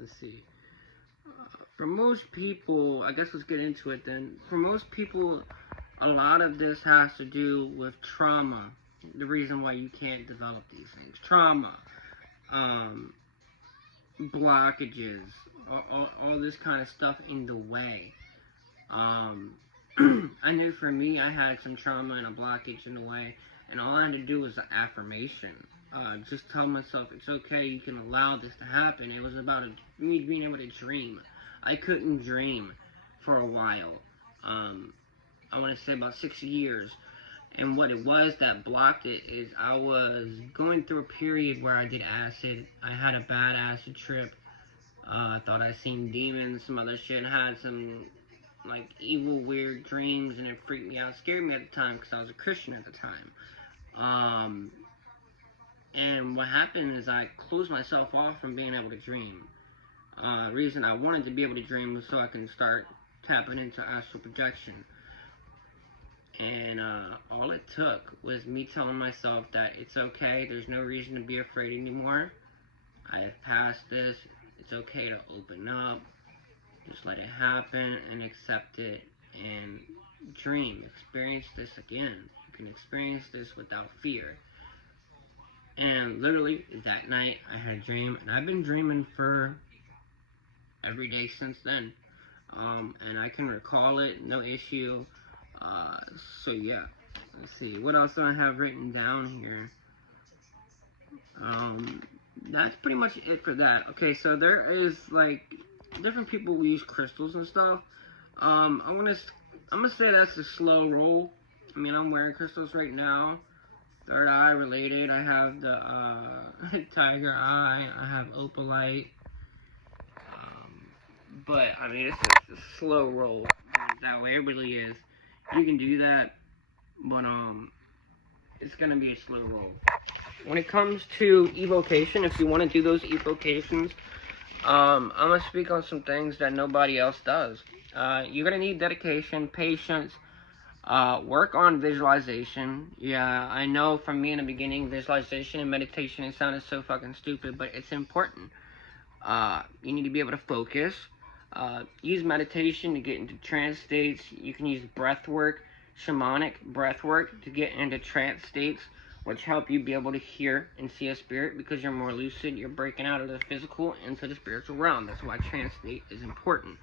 let's see. For most people, I guess let's get into it then. For most people, a lot of this has to do with trauma. The reason why you can't develop these things. Trauma, um, blockages, all this kind of stuff in the way. Um, I knew for me, I had some trauma and a blockage in the way, and all I had to do was an affirmation. Just tell myself it's okay, you can allow this to happen. It was about me being able to dream. I couldn't dream for a while. I want to say about 6 years. And what it was that blocked it is I was going through a period where I did acid. I had a bad acid trip. I thought I seen demons, some other shit, and had some like evil, weird dreams, and it freaked me out, scared me at the time because I was a Christian at the time. And what happened is I closed myself off from being able to dream. Reason I wanted to be able to dream was so I can start tapping into astral projection. And all it took was me telling myself that it's okay, there's no reason to be afraid anymore. I have passed this. It's okay to open up. Just let it happen and accept it and dream. Experience this again. You can experience this without fear. And literally, that night, I had a dream. And I've been dreaming for every day since then. And I can recall it, no issue. So yeah. Let's see. What else do I have written down here? That's pretty much it for that. Okay, so there is, like, different people will use crystals and stuff. I'm gonna say that's a slow roll. I mean, I'm wearing crystals right now. Third eye related. I have the tiger eye. I have opalite. But I mean, it's just a slow roll. That way, it really is. You can do that, but it's gonna be a slow roll. When it comes to evocation, if you want to do those evocations, I'm gonna speak on some things that nobody else does. You're gonna need dedication, patience, work on visualization. Yeah, I know from me in the beginning, visualization and meditation, it sounded so fucking stupid, but it's important. You need to be able to focus. Use meditation to get into trance states. You can use breath work, shamanic breath work to get into trance states, which help you be able to hear and see a spirit because you're more lucid. You're breaking out of the physical into the spiritual realm. That's why trance state is important.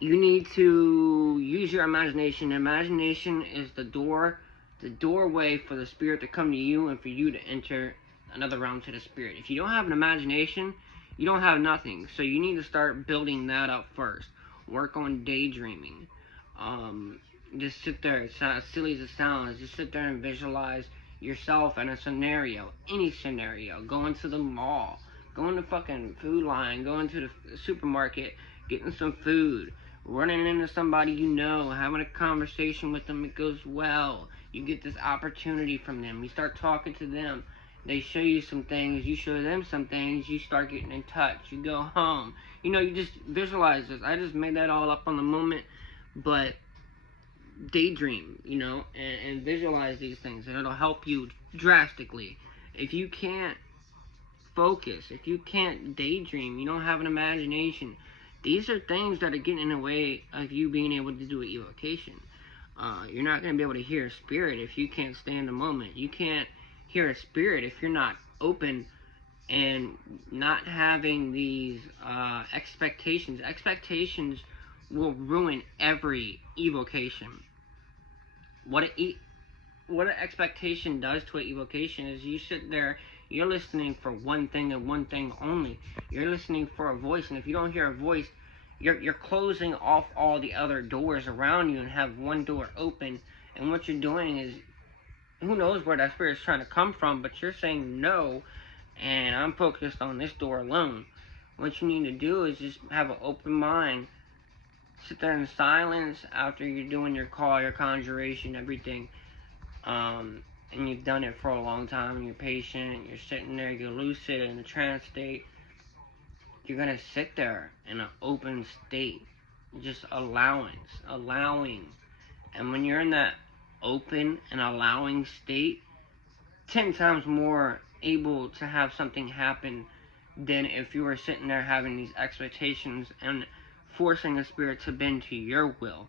You need to use your imagination. Imagination is the doorway for the spirit to come to you and for you to enter another realm to the spirit. If you don't have an imagination, you don't have nothing. So you need to start building that up first. Work on daydreaming. Just sit there, it's as silly as it sounds, just sit there and visualize yourself in a scenario, any scenario. Going to the mall, going to fucking Food Line, going to the supermarket, getting some food, running into somebody you know, having a conversation with them, it goes well. You get this opportunity from them, you start talking to them, they show you some things, you show them some things, you start getting in touch, you go home. You know, you just visualize this. I just made that all up on the moment, but daydream, you know, and visualize these things, and it'll help you drastically. If you can't focus, if you can't daydream, you don't have an imagination, these are things that are getting in the way of you being able to do an evocation. You're not going to be able to hear a spirit if you can't stay in the moment. You can't hear a spirit if you're not open and not having these expectations. Expectations will ruin every evocation. What an expectation does to an evocation is you sit there, you're listening for one thing and one thing only. You're listening for a voice, and if you don't hear a voice, you're closing off all the other doors around you and have one door open, and what you're doing is, who knows where that spirit's trying to come from, but you're saying no, and I'm focused on this door alone. What you need to do is just have an open mind. Sit there in silence after you're doing your call, your conjuration, everything. And you've done it for a long time, and you're patient, you're sitting there, you're lucid in a trance state. You're going to sit there in an open state. Just allowing. And when you're in that open and allowing state, 10 times more able to have something happen than if you were sitting there having these expectations and forcing the spirit to bend to your will,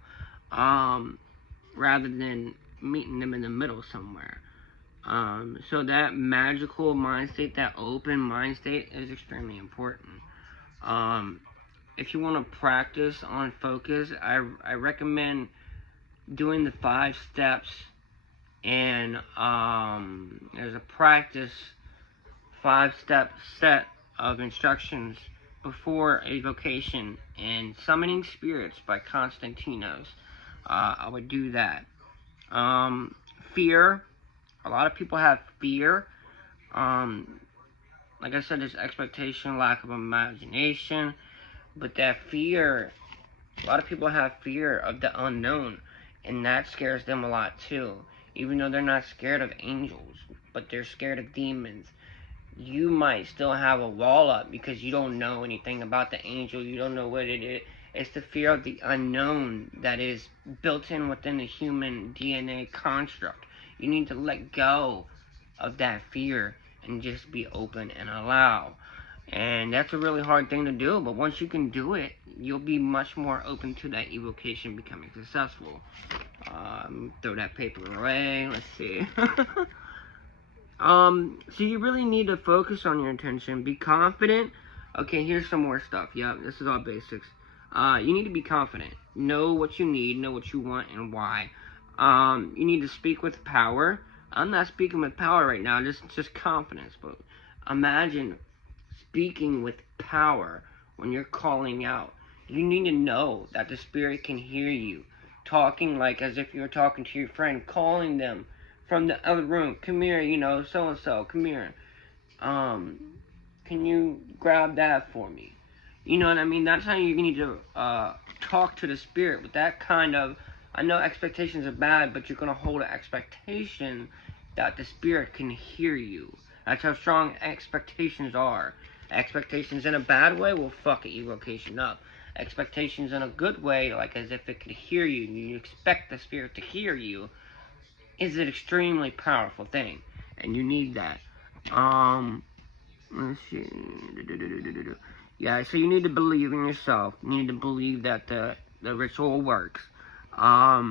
rather than meeting them in the middle somewhere. So that magical mind state, that open mind state, is extremely important. If you want to practice on focus, I recommend doing the 5 steps, and there's a practice 5-step set of instructions before evocation and summoning spirits by Constantinos. I would do that. Fear. A lot of people have fear. Like I said, there's expectation, lack of imagination. But that fear, a lot of people have fear of the unknown. And that scares them a lot too. Even though they're not scared of angels, but they're scared of demons. You might still have a wall up because you don't know anything about the angel. You don't know what it is. It's the fear of the unknown that is built in within the human DNA construct. You need to let go of that fear and just be open and allow. And that's a really hard thing to do, but once you can do it, you'll be much more open to that evocation becoming successful. Throw that paper away. Let's see. So you really need to focus on your intention. Be confident. Okay, here's some more stuff. Yeah, this is all basics. You need to be confident. Know what you need, know what you want, and why. You need to speak with power. I'm not speaking with power right now, just confidence. But imagine speaking with power when you're calling out. You need to know that the spirit can hear you. Talking like as if you're talking to your friend, calling them from the other room. Come here, so-and-so, come here. Can you grab that for me? You know what I mean? That's how you need to talk to the spirit with that kind of, I know expectations are bad, but you're going to hold an expectation that the spirit can hear you. That's how strong expectations are. Expectations in a bad way will fuck an evocation up. Expectations in a good way, like as if it could hear you, and you expect the spirit to hear you, is an extremely powerful thing. And you need that. Let's see. Yeah, so you need to believe in yourself. You need to believe that the ritual works. I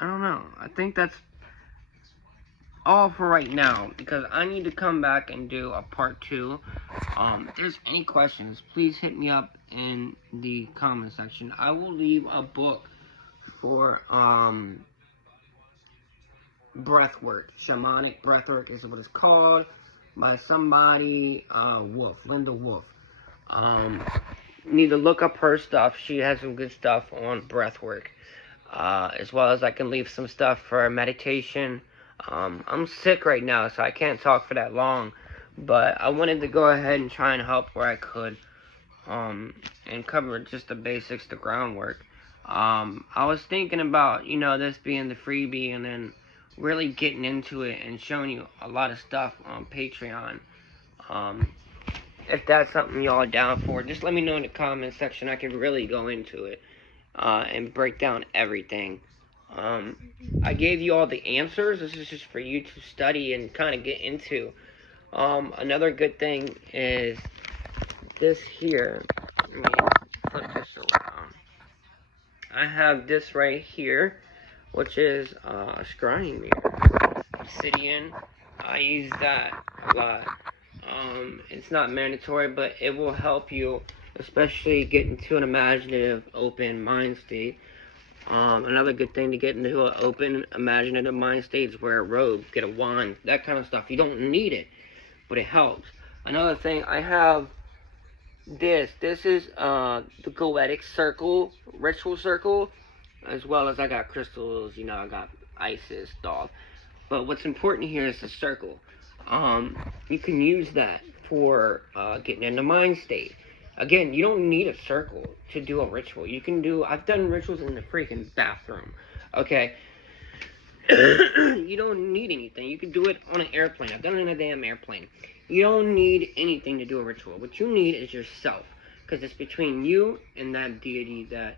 don't know. I think that's all for right now, because I need to come back and do a part 2. If there's any questions, please hit me up in the comment section. I will leave a book for breathwork. Shamanic breathwork is what it's called, by somebody, Linda Wolf. Need to look up her stuff. She has some good stuff on breathwork, as well as I can leave some stuff for meditation. I'm sick right now, so I can't talk for that long, but I wanted to go ahead and try and help where I could, and cover just the basics, the groundwork. I was thinking about, this being the freebie, and then really getting into it and showing you a lot of stuff on Patreon. If that's something y'all are down for, just let me know in the comment section. I can really go into it, and break down everything. I gave you all the answers. This is just for you to study and kind of get into. Another good thing is this here. Let me flip this around. I have this right here, which is a scrying mirror. Obsidian. I use that a lot. It's not mandatory, but it will help you, especially get into an imaginative, open mind state. Another good thing to get into an open, imaginative mind state is wear a robe, get a wand, that kind of stuff. You don't need it, but it helps. Another thing, I have this. This is the Goetic circle, ritual circle, as well as I got crystals, I got Isis, dog. But what's important here is the circle. You can use that for getting into mind state. Again, you don't need a circle to do a ritual. I've done rituals in the freaking bathroom, okay? You don't need anything. You can do it on an airplane. I've done it in a damn airplane. You don't need anything to do a ritual. What you need is yourself, because it's between you and that deity, that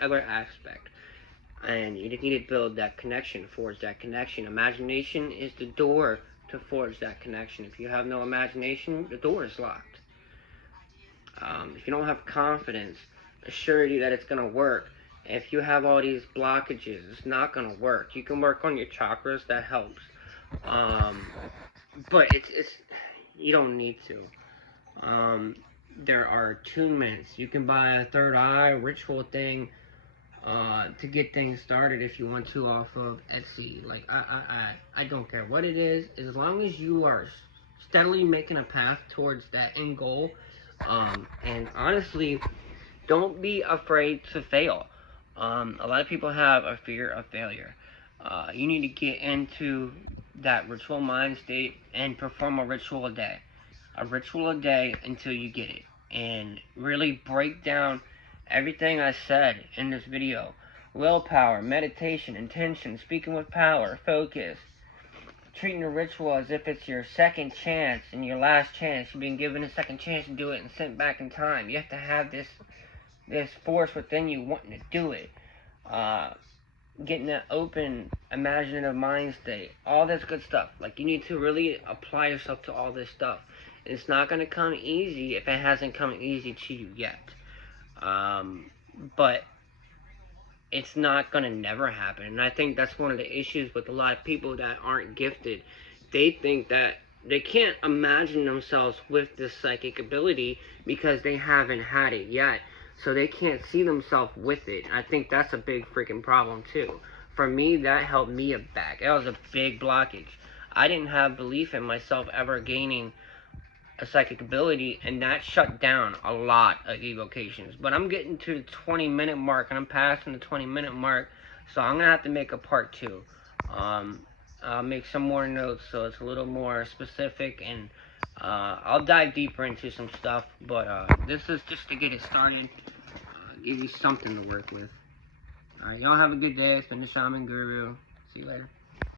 other aspect. And you just need to build that connection, forge that connection. Imagination is the door to forge that connection. If you have no imagination, the door is locked. If you don't have confidence, assurity that it's going to work, if you have all these blockages, it's not going to work. You can work on your chakras, that helps. But it's you don't need to. There are attunements. You can buy a third eye ritual thing to get things started if you want to off of Etsy. Like, I don't care what it is, as long as you are steadily making a path towards that end goal. And honestly, don't be afraid to fail. A lot of people have a fear of failure. You need to get into that ritual mind state and perform a ritual a day. A ritual a day until you get it. And really break down everything I said in this video. Willpower, meditation, intention, speaking with power, focus. Treating a ritual as if it's your second chance and your last chance. You've been given a second chance to do it and sent back in time. You have to have this force within you wanting to do it. Getting that open, imaginative mind state. All this good stuff. Like, you need to really apply yourself to all this stuff. It's not going to come easy if it hasn't come easy to you yet. But it's not going to never happen. And I think that's one of the issues with a lot of people that aren't gifted. They think that they can't imagine themselves with this psychic ability because they haven't had it yet. So they can't see themselves with it. I think that's a big freaking problem too. For me, that held me back. That was a big blockage. I didn't have belief in myself ever gaining a psychic ability, and that shut down a lot of evocations. But I'm getting to the 20-minute mark, and I'm passing the 20-minute mark, so I'm gonna have to make a part 2. I'll make some more notes so it's a little more specific, and I'll dive deeper into some stuff, but this is just to get it started, give you something to work with. Alright, y'all have a good day. It's been the Shaman Guru. See you later.